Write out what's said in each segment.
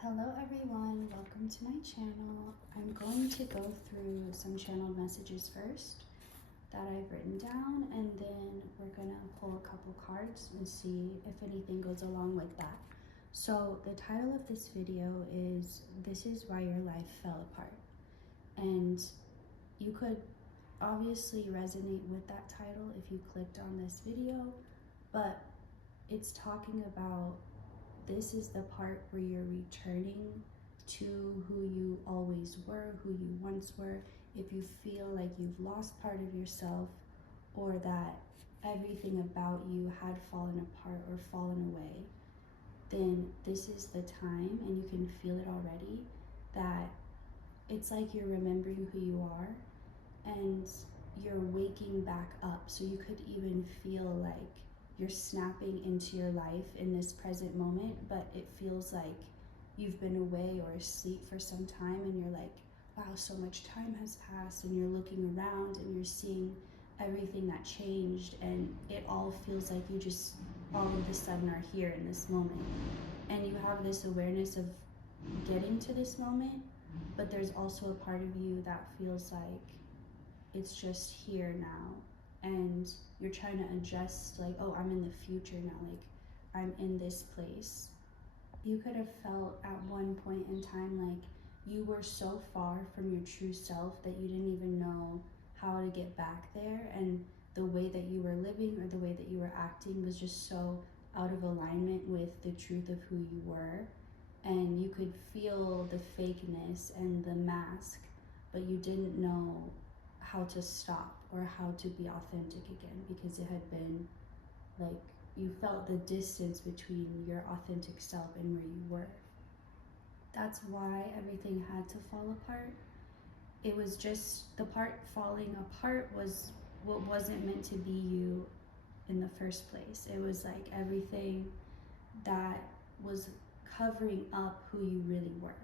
Hello everyone, welcome to my channel. I'm going to go through some channeled messages first that I've written down, and then we're gonna pull a couple cards and see if anything goes along with that. So the title of this video is "This is Why Your Life Fell Apart." And you could obviously resonate with that title if you clicked on this video, but it's talking about this is the part where you're returning to who you always were, who you once were. If you feel like you've lost part of yourself, or that everything about you had fallen apart or fallen away, then this is the time, and you can feel it already, that it's like you're remembering who you are and you're waking back up. So you could even feel like you're snapping into your life in this present moment, but it feels like you've been away or asleep for some time, and you're like, wow, so much time has passed, and you're looking around and you're seeing everything that changed, and it all feels like you just all of a sudden are here in this moment. And you have this awareness of getting to this moment, but there's also a part of you that feels like it's just here now, and you're trying to adjust, like, oh, I'm in the future now, like I'm in this place. You could have felt at one point in time like you were so far from your true self that you didn't even know how to get back there, and the way that you were living or the way that you were acting was just so out of alignment with the truth of who you were, and you could feel the fakeness and the mask, but you didn't know how to stop or how to be authentic again, because it had been like you felt the distance between your authentic self and where you were. That's why everything had to fall apart. It was just the part falling apart was what wasn't meant to be you in the first place. It was like everything that was covering up who you really were.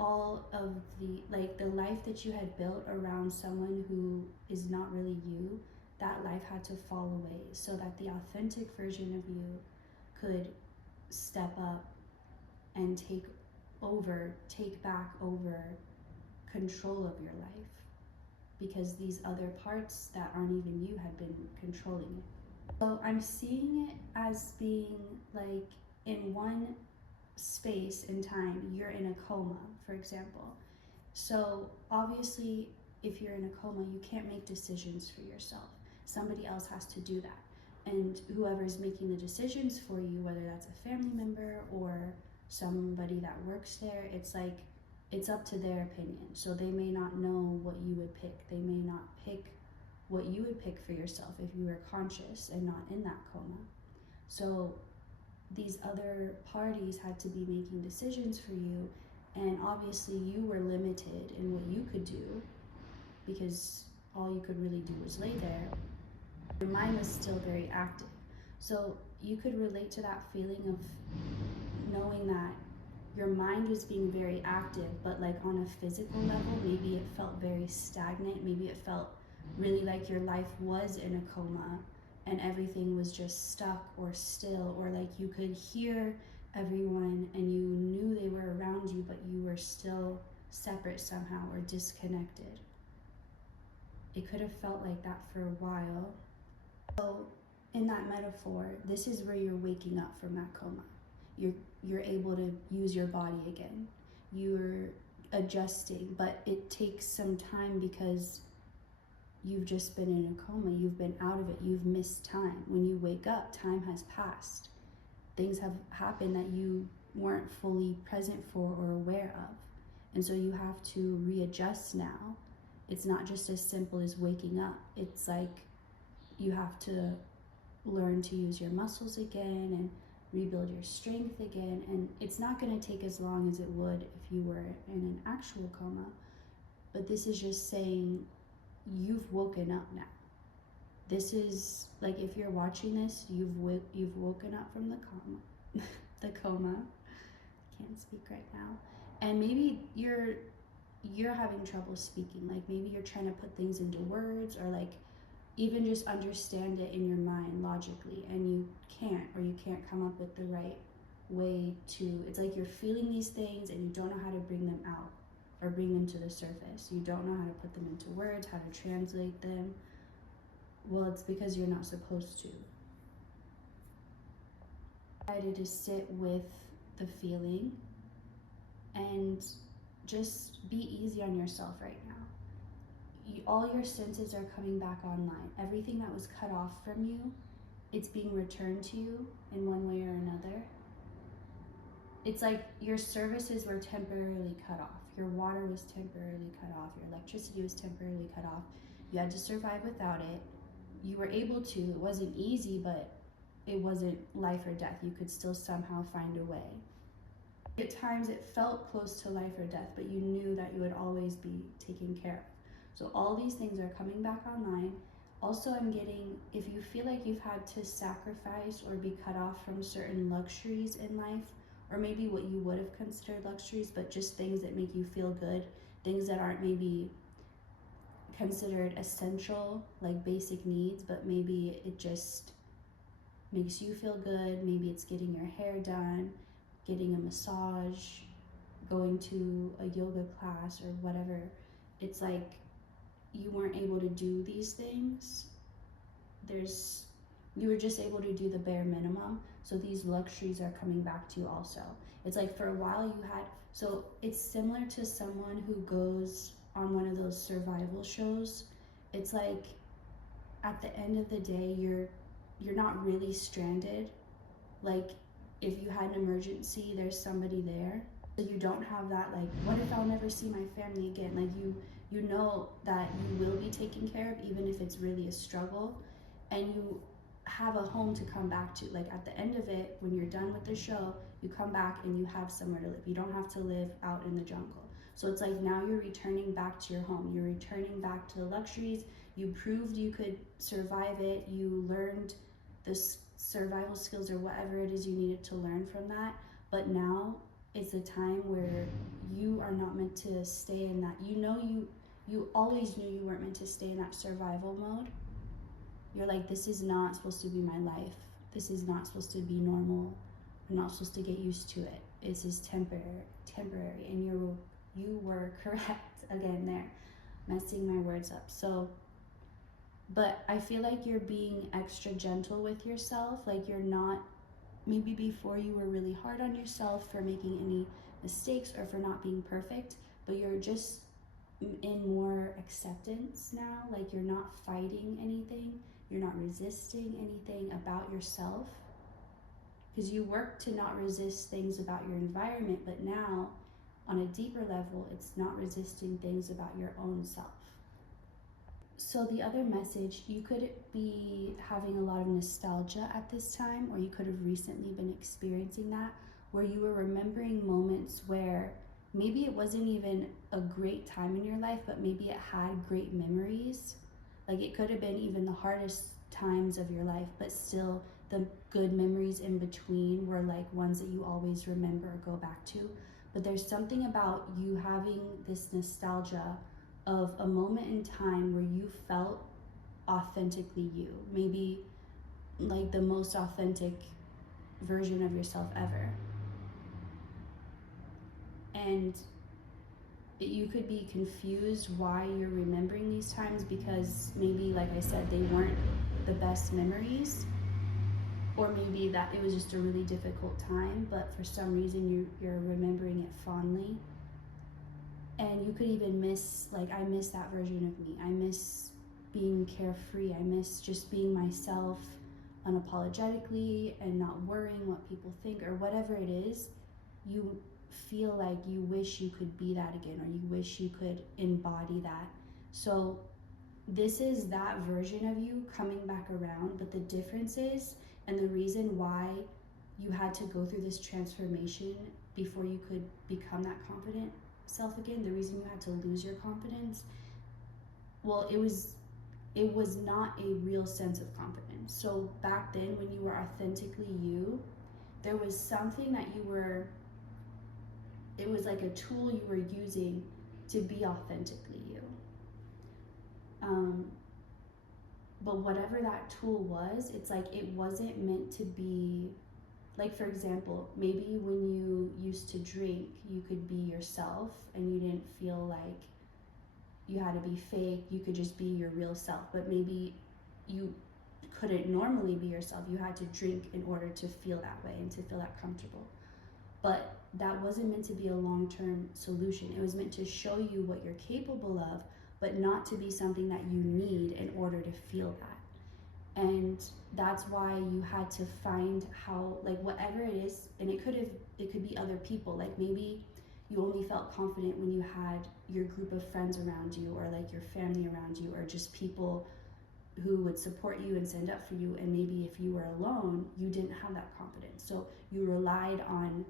All of the life that you had built around someone who is not really you, that life had to fall away so that the authentic version of you could step up and take back over control of your life, because these other parts that aren't even you had been controlling it. So I'm seeing it as being like in one space in time, you're in a coma, for example. So obviously, if you're in a coma, you can't make decisions for yourself. Somebody else has to do that. And whoever's making the decisions for you, whether that's a family member or somebody that works there, it's like, it's up to their opinion. So they may not know what you would pick. They may not pick what you would pick for yourself if you were conscious and not in that coma. So these other parties had to be making decisions for you, and obviously you were limited in what you could do, because all you could really do was lay there. Your mind was still very active. So you could relate to that feeling of knowing that your mind was being very active, but like on a physical level, maybe it felt very stagnant. Maybe it felt really like your life was in a coma and everything was just stuck or still, or like you could hear everyone and you knew they were around you, but you were still separate somehow or disconnected. It could have felt like that for a while. So in that metaphor, this is where you're waking up from that coma. You're able to use your body again. You're adjusting, but it takes some time because you've just been in a coma. You've been out of it. You've missed time. When you wake up, time has passed. Things have happened that you weren't fully present for or aware of. And so you have to readjust now. It's not just as simple as waking up. It's like you have to learn to use your muscles again and rebuild your strength again. And it's not going to take as long as it would if you were in an actual coma. But this is just saying you've woken up now. This is like, if you're watching this, you've woken up from the coma. The coma. Can't speak right now. And maybe you're having trouble speaking. Like maybe you're trying to put things into words, or like even just understand it in your mind logically, and you can't, or you can't come up with the right way to, it's like you're feeling these things and you don't know how to bring them out or bring them to the surface. You don't know how to put them into words, how to translate them. Well, it's because you're not supposed to. I decided to sit with the feeling and just be easy on yourself right now. All your senses are coming back online. Everything that was cut off from you, it's being returned to you in one way or another. It's like your services were temporarily cut off. Your water was temporarily cut off. Your electricity was temporarily cut off. You had to survive without it. You were able to. It wasn't easy, but it wasn't life or death. You could still somehow find a way. At times it felt close to life or death, but you knew that you would always be taken care of. So all these things are coming back online. Also, I'm getting, if you feel like you've had to sacrifice or be cut off from certain luxuries in life, or maybe what you would have considered luxuries, but just things that make you feel good, things that aren't maybe considered essential, like basic needs, but maybe it just makes you feel good. Maybe it's getting your hair done, getting a massage, going to a yoga class or whatever. It's like you weren't able to do these things. You were just able to do the bare minimum. So these luxuries are coming back to you also. It's like for a while you had, so it's similar to someone who goes on one of those survival shows. It's like at the end of the day, you're not really stranded. Like if you had an emergency, there's somebody there. So you don't have that like, what if I'll never see my family again? Like you know that you will be taken care of, even if it's really a struggle, and you have a home to come back to. Like at the end of it, when you're done with the show, you come back and you have somewhere to live. You don't have to live out in the jungle. So it's like now you're returning back to your home. You're returning back to the luxuries. You proved you could survive it. You learned the survival skills or whatever it is you needed to learn from that. But now it's a time where you are not meant to stay in that. You always knew you weren't meant to stay in that survival mode. You're like, this is not supposed to be my life. This is not supposed to be normal. I'm not supposed to get used to it. This is temporary. And you were correct again there, messing my words up. So, but I feel like you're being extra gentle with yourself. Like you're not, maybe before you were really hard on yourself for making any mistakes or for not being perfect, but you're just in more acceptance now. Like you're not fighting anything. You're not resisting anything about yourself, because you work to not resist things about your environment, but now on a deeper level, it's not resisting things about your own self. So the other message, you could be having a lot of nostalgia at this time, or you could have recently been experiencing that, where you were remembering moments where maybe it wasn't even a great time in your life, but maybe it had great memories. Like it could have been even the hardest times of your life, but still the good memories in between were like ones that you always remember or go back to. But there's something about you having this nostalgia of a moment in time where you felt authentically you, maybe like the most authentic version of yourself ever. And you could be confused why you're remembering these times, because maybe, like I said, they weren't the best memories, or maybe that it was just a really difficult time, but for some reason you're remembering it fondly. And you could even miss, like I miss that version of me. I miss being carefree. I miss just being myself unapologetically and not worrying what people think or whatever it is. You feel like you wish you could be that again, or you wish you could embody that. So this is that version of you coming back around, but the difference is, and the reason why you had to go through this transformation before you could become that confident self again, the reason you had to lose your confidence, well, it was not a real sense of confidence. So back then, when you were authentically you, there was something that it was like a tool you were using to be authentically you. But whatever that tool was, it's like it wasn't meant to be like for example, maybe when you used to drink, you could be yourself and you didn't feel like you had to be fake. You could just be your real self. But maybe you couldn't normally be yourself. You had to drink in order to feel that way and to feel that comfortable. But that wasn't meant to be a long-term solution. It was meant to show you what you're capable of, but not to be something that you need in order to feel that. And that's why you had to find how, like, whatever it is, and it could be other people. Like maybe you only felt confident when you had your group of friends around you, or like your family around you, or just people who would support you and stand up for you. And maybe if you were alone, you didn't have that confidence, so you relied on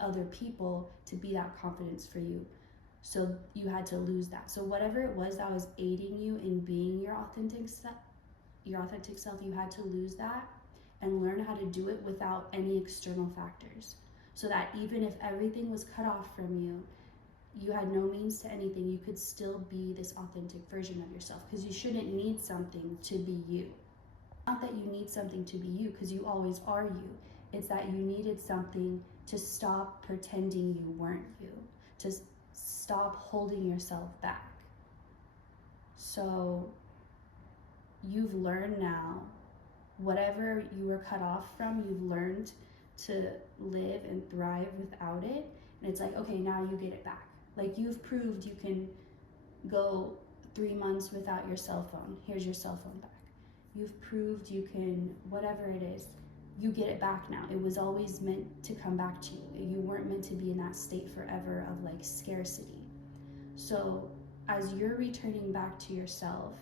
other people to be that confidence for you. So you had to lose that. So whatever it was that was aiding you in being your authentic self, you had to lose that and learn how to do it without any external factors. So that even if everything was cut off from you, you had no means to anything, you could still be this authentic version of yourself, because you shouldn't need something to be you. Not that you need something to be you, because you always are you. It's that you needed something to stop pretending you weren't you, to stop holding yourself back. So you've learned now, whatever you were cut off from, you've learned to live and thrive without it. And it's like, okay, now you get it back. Like you've proved you can go 3 months without your cell phone. Here's your cell phone back. You've proved you can, whatever it is, you get it back now. It was always meant to come back to you. You weren't meant to be in that state forever of like scarcity. So as you're returning back to yourself,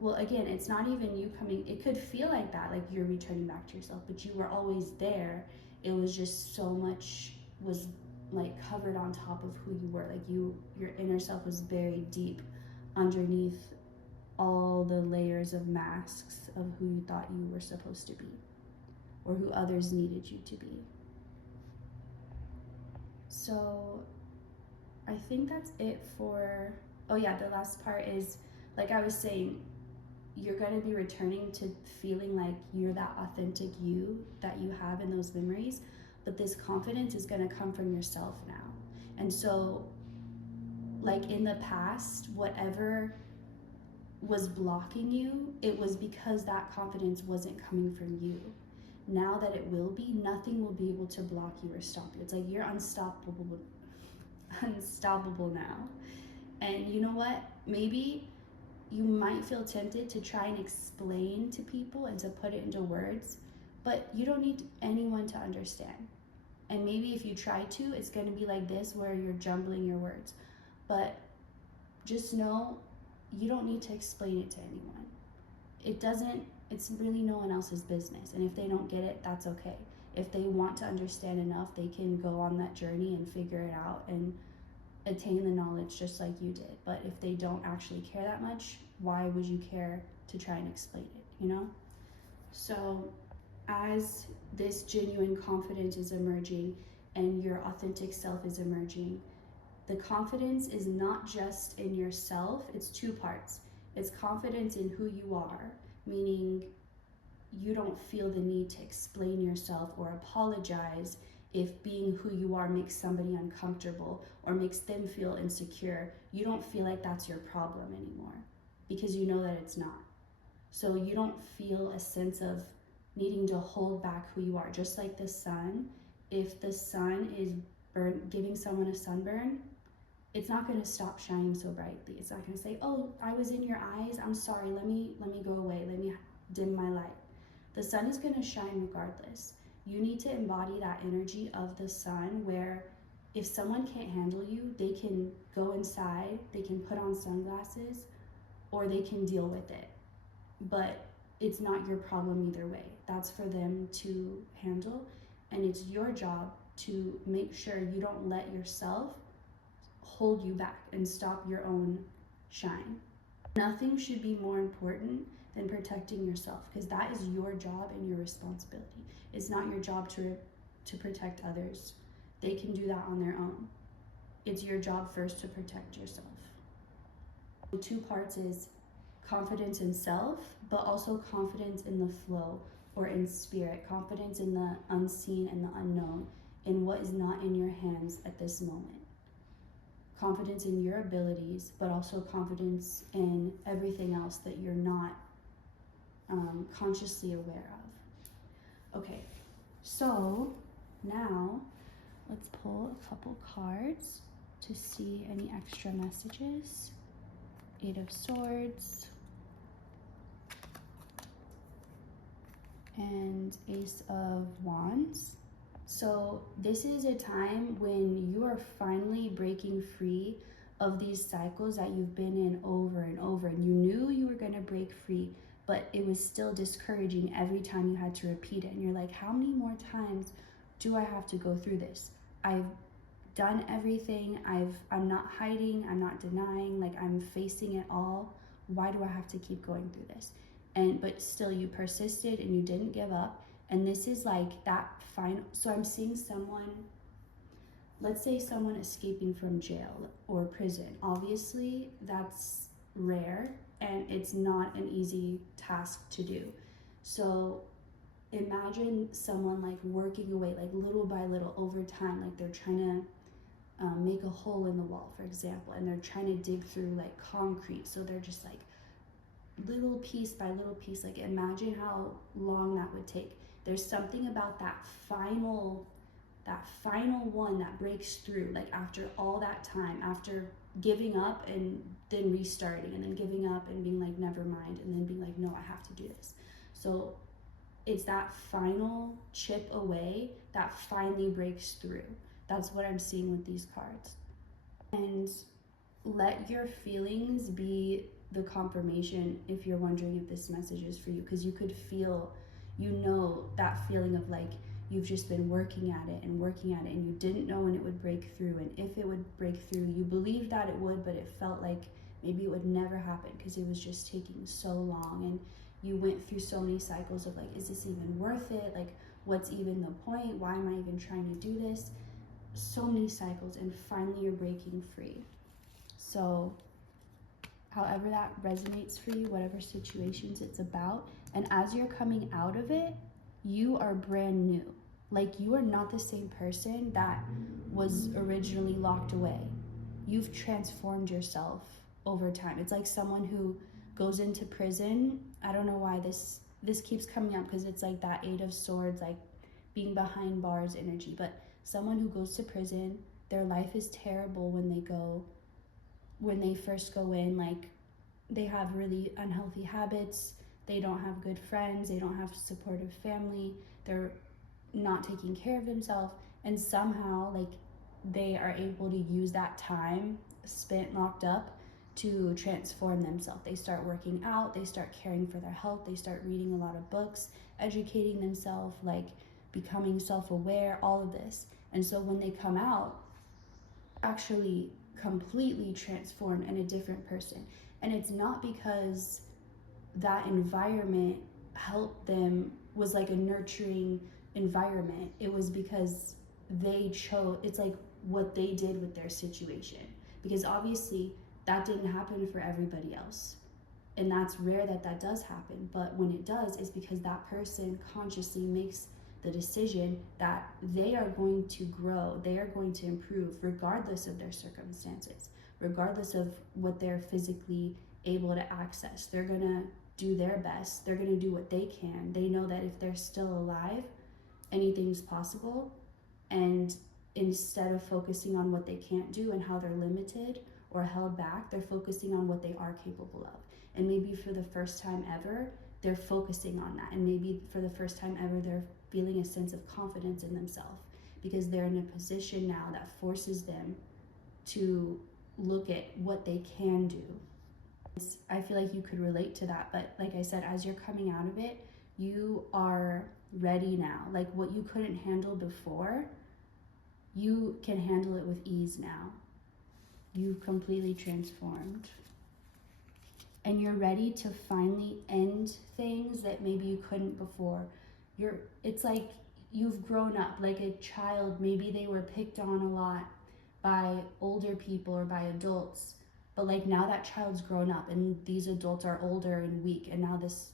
well, again, it's not even you coming, it could feel like that, like you're returning back to yourself, but you were always there. It was just so much was like covered on top of who you were. Like your inner self was buried deep underneath all the layers of masks of who you thought you were supposed to be, or who others needed you to be. So I think that's it for, oh yeah, the last part is, like I was saying, you're going to be returning to feeling like you're that authentic you that you have in those memories, but this confidence is going to come from yourself now. And so, like in the past, whatever was blocking you, it was because that confidence wasn't coming from you. Now that it will be, nothing will be able to block you or stop you. It's like you're unstoppable now. And you know what? Maybe you might feel tempted to try and explain to people and to put it into words, but you don't need anyone to understand. And maybe if you try to, it's going to be like this, where you're jumbling your words. But just know, you don't need to explain it to anyone. It's really no one else's business. And if they don't get it, that's okay. If they want to understand enough, they can go on that journey and figure it out and attain the knowledge just like you did. But if they don't actually care that much, why would you care to try and explain it, you know? So as this genuine confidence is emerging and your authentic self is emerging, the confidence is not just in yourself, it's two parts. It's confidence in who you are, meaning you don't feel the need to explain yourself or apologize if being who you are makes somebody uncomfortable or makes them feel insecure. You don't feel like that's your problem anymore, because you know that it's not. So you don't feel a sense of needing to hold back who you are. Just like the sun, if the sun is giving someone a sunburn, it's not going to stop shining so brightly. It's not going to say, oh, I was in your eyes, I'm sorry, let me go away, let me dim my light. The sun is going to shine regardless. You need to embody that energy of the sun, where if someone can't handle you, they can go inside, they can put on sunglasses, or they can deal with it. But it's not your problem either way. That's for them to handle. And it's your job to make sure you don't let yourself hold you back and stop your own shine. Nothing should be more important than protecting yourself, because that is your job and your responsibility. It's not your job to protect others. They can do that on their own. It's your job first to protect yourself. The two parts is confidence in self, but also confidence in the flow. or in spirit, confidence in the unseen and the unknown, in what is not in your hands at this moment. Confidence in your abilities, but also confidence in everything else that you're not consciously aware of. Okay, so now let's pull a couple cards to see any extra messages. Eight of Swords and Ace of Wands. So this is a time when you are finally breaking free of these cycles that you've been in over and over, and you knew you were going to break free, but it was still discouraging every time you had to repeat it. And you're like, how many more times do I have to go through this? I've done everything. I'm not hiding, I'm not denying, like I'm facing it all. Why do I have to keep going through this? But still you persisted and you didn't give up. And this is like that final. So I'm seeing someone, let's say someone escaping from jail or prison. Obviously that's rare and it's not an easy task to do. So imagine someone like working away, like little by little over time, like they're trying to make a hole in the wall, for example, and they're trying to dig through like concrete. So they're just like little piece by little piece. Like imagine how long that would take. There's something about that final one that breaks through, like after all that time, after giving up and then restarting and then giving up and being like never mind and then being like no, I have to do this. So it's that final chip away that finally breaks through. That's what I'm seeing with these cards. And let your feelings be the confirmation if you're wondering if this message is for you, because you could feel, that feeling of like you've just been working at it and you didn't know when it would break through, and if it would break through, you believed that it would, but it felt like maybe it would never happen because it was just taking so long, and you went through so many cycles of like, is this even worth it? Like, what's even the point? Why am I even trying to do this? So many cycles, and finally you're breaking free. So however that resonates for you, whatever situations it's about, and as you're coming out of it, you are brand new. Like, you are not the same person that was originally locked away. You've transformed yourself over time. It's like someone who goes into prison. I don't know why this keeps coming up, because it's like that Eight of Swords, like being behind bars energy. But someone who goes to prison, their life is terrible when they first go in. Like, they have really unhealthy habits, they don't have good friends, they don't have supportive family, they're not taking care of themselves, and somehow like they are able to use that time spent locked up to transform themselves. They start working out, they start caring for their health, they start reading a lot of books, educating themselves, like becoming self-aware, all of this. And so when they come out, actually completely transformed and a different person. And it's not because that environment helped them, was like a nurturing environment. It was because they chose, it's like what they did with their situation. Because obviously that didn't happen for everybody else. And that's rare that does happen. But when it does, it's because that person consciously makes the decision that they are going to grow, they are going to improve regardless of their circumstances, regardless of what they're physically able to access. They're gonna do their best, they're gonna do what they can. They know that if they're still alive, anything's possible. And instead of focusing on what they can't do and how they're limited or held back, they're focusing on what they are capable of. And maybe for the first time ever, they're focusing on that. And maybe for the first time ever, they're feeling a sense of confidence in themselves, because they're in a position now that forces them to look at what they can do. I feel like you could relate to that, but like I said, as you're coming out of it, you are ready now. Like, what you couldn't handle before, you can handle it with ease now. You've completely transformed. And you're ready to finally end things that maybe you couldn't before. It's like you've grown up. Like a child, maybe they were picked on a lot by older people or by adults, but like now that child's grown up and these adults are older and weak, and now this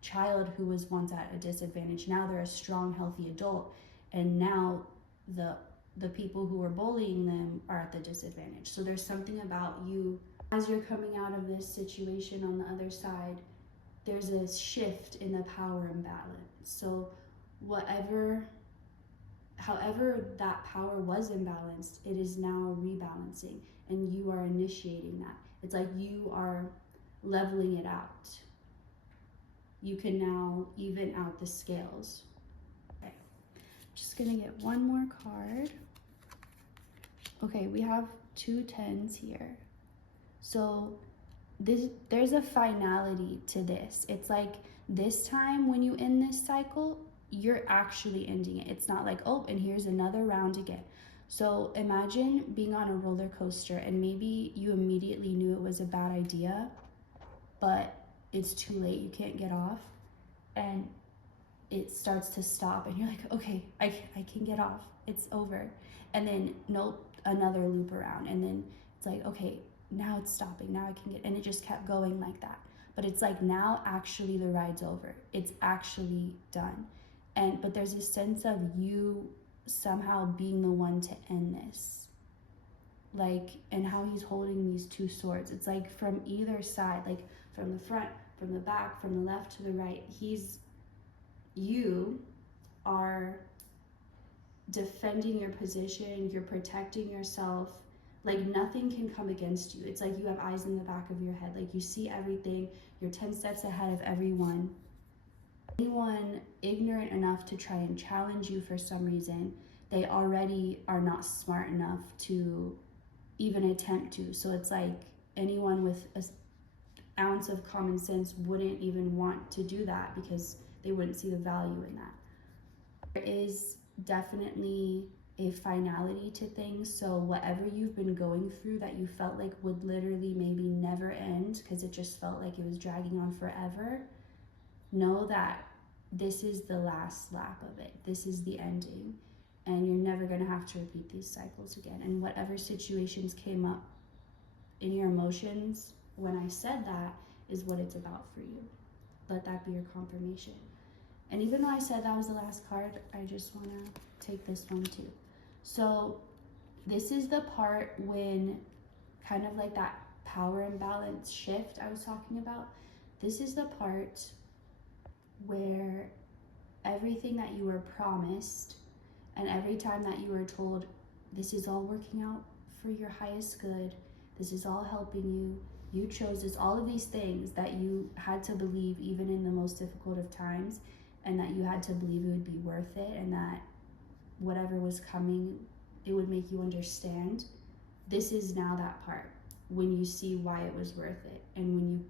child who was once at a disadvantage. Now they're a strong, healthy adult, and now the people who were bullying them are at the disadvantage. So there's something about you as you're coming out of this situation on the other side. There's a shift in the power imbalance. So however that power was imbalanced, it is now rebalancing, and you are initiating that. It's like you are leveling it out. You can now even out the scales. Okay, just gonna get one more card. Okay, we have 2 10s here. So there's a finality to this. It's like this time when you end this cycle, you're actually ending it. It's not like, oh, and here's another round again. So imagine being on a roller coaster and maybe you immediately knew it was a bad idea, but it's too late, you can't get off, and it starts to stop and you're like, okay, I can get off, it's over. And then nope, another loop around, and then it's like, okay, now it's stopping, now I can get, and it just kept going like that. But it's like now actually the ride's over, it's actually done. But there's a sense of you somehow being the one to end this, like, and how he's holding these 2 swords. It's like from either side, like from the front, from the back, from the left to the right. You are defending your position, you're protecting yourself. Like nothing can come against you. It's like you have eyes in the back of your head. Like you see everything. You're 10 steps ahead of everyone. Anyone ignorant enough to try and challenge you for some reason, they already are not smart enough to even attempt to. So it's like anyone with an ounce of common sense wouldn't even want to do that because they wouldn't see the value in that. There is definitely a finality to things. So whatever you've been going through that you felt like would literally maybe never end because it just felt like it was dragging on forever, know that this is the last lap of it. This is the ending, and you're never going to have to repeat these cycles again. And whatever situations came up in your emotions when I said that is what it's about for you. Let that be your confirmation. And even though I said that was the last card, I just want to take this one too. So this is the part when kind of like that power imbalance shift I was talking about. This is the part where everything that you were promised and every time that you were told this is all working out for your highest good, this is all helping you, you chose this, all of these things that you had to believe even in the most difficult of times, and that you had to believe it would be worth it, and that whatever was coming, it would make you understand. This is now that part when you see why it was worth it, and when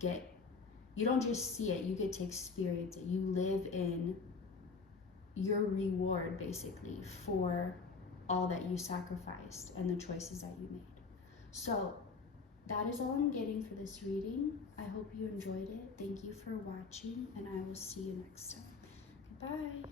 you don't just see it, you get to experience it. You live in your reward basically for all that you sacrificed and the choices that you made. So that is all I'm getting for this reading. I hope you enjoyed it. Thank you for watching, and I will see you next time. Bye.